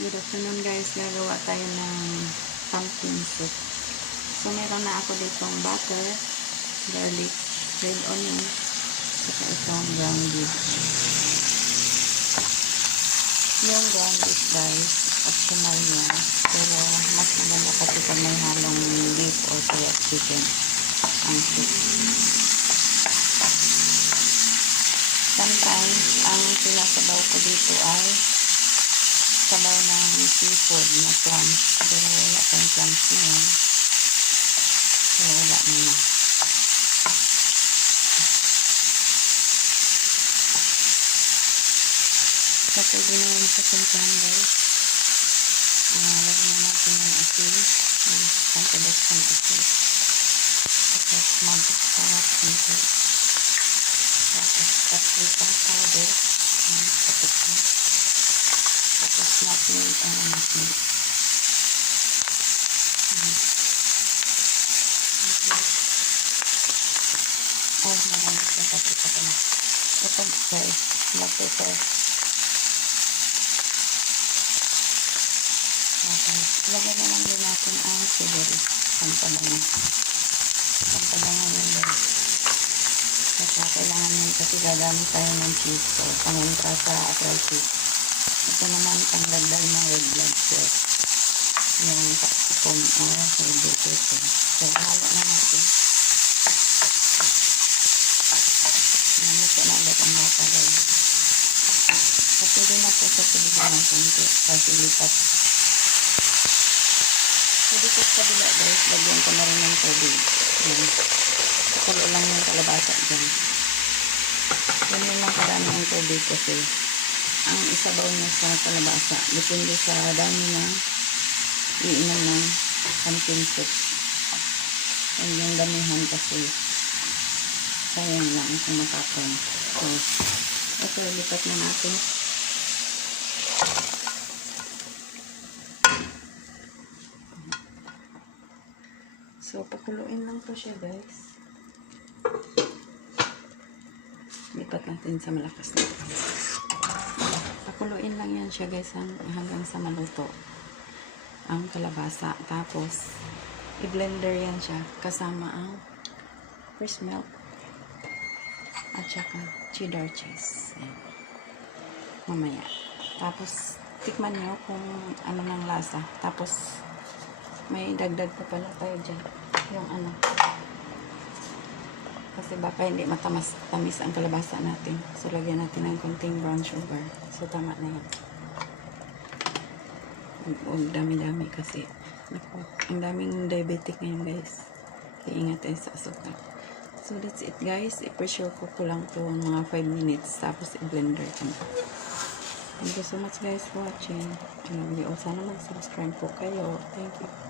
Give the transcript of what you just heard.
Good afternoon guys, gagawa tayo ng pumpkin soup. So meron na ako ditong butter, garlic, red onion, saka itong ground beef. Yung ground beef guys, optional yan. Pero mas maganda kasi pag may halong beef o kaya chicken ang soup. Sometimes, ang sinasabaw ko dito ay sabaw ng seafood na clams. Pero wala tayong clams ngayon. So, wala muna. So, pwede na yung sa kumpihan guys. Lagyan na natin yung asin. Pagkadas ng asin. Tapos, magic sarap nito. Tapos, paprika powder. Paprika. Tapos natin natin. Oh, marami siyang paprika pala. Ito guys, black pepper. Lagyan na lang din natin ang celery. Pampabango. Pampabango yun guys. Kasi kailangan yun kasi gagamit tayo ng cheese. So, pangontra sa arthritis. Ito naman pangdagdag ng red blood cells. Yung capsicum o red blood cells. So, halo na natin. Namuto na agad ang bata guys. Kasi din ako sa tuligan ng konti. Kasi lipat. So, dito sa kabila guys, lagyan ko na rin ng tubig. Yan. Kulo lang yung kalabasa dyan. Ganyan lang karami ang tubig kasi ang isabaw niya sa kalabasa depende sa dami niya iinom ng pumpkin soup. And yung damihan kasi sayang lang kung matapon. So, ito lipat na natin. So, pakuluin lang po siya guys. Lipat natin sa malakas na. Pakuluin lang yan siya guys hanggang sa maluto ang kalabasa. Tapos, i-blender yan siya kasama ang fresh milk at saka cheddar cheese. Ayan. Mamaya. Tapos, tikman nyo kung ano ng lasa. Tapos, may dagdag pa pala tayo dyan. Yung ano. Kasi baka hindi matamis ang kalabasa natin. So, lagyan natin ng konting brown sugar. So, tama na yan. Huwag dami-dami kasi. Naku, ang daming diabetic ngayon guys. Kaya ingat tayo sa asukal. So, that's it guys. I-pressure cook ko lang to mga 5 minutes. Tapos, i-blender ko na. Thank you so much guys for watching. Sana mag-subscribe po kayo. Thank you.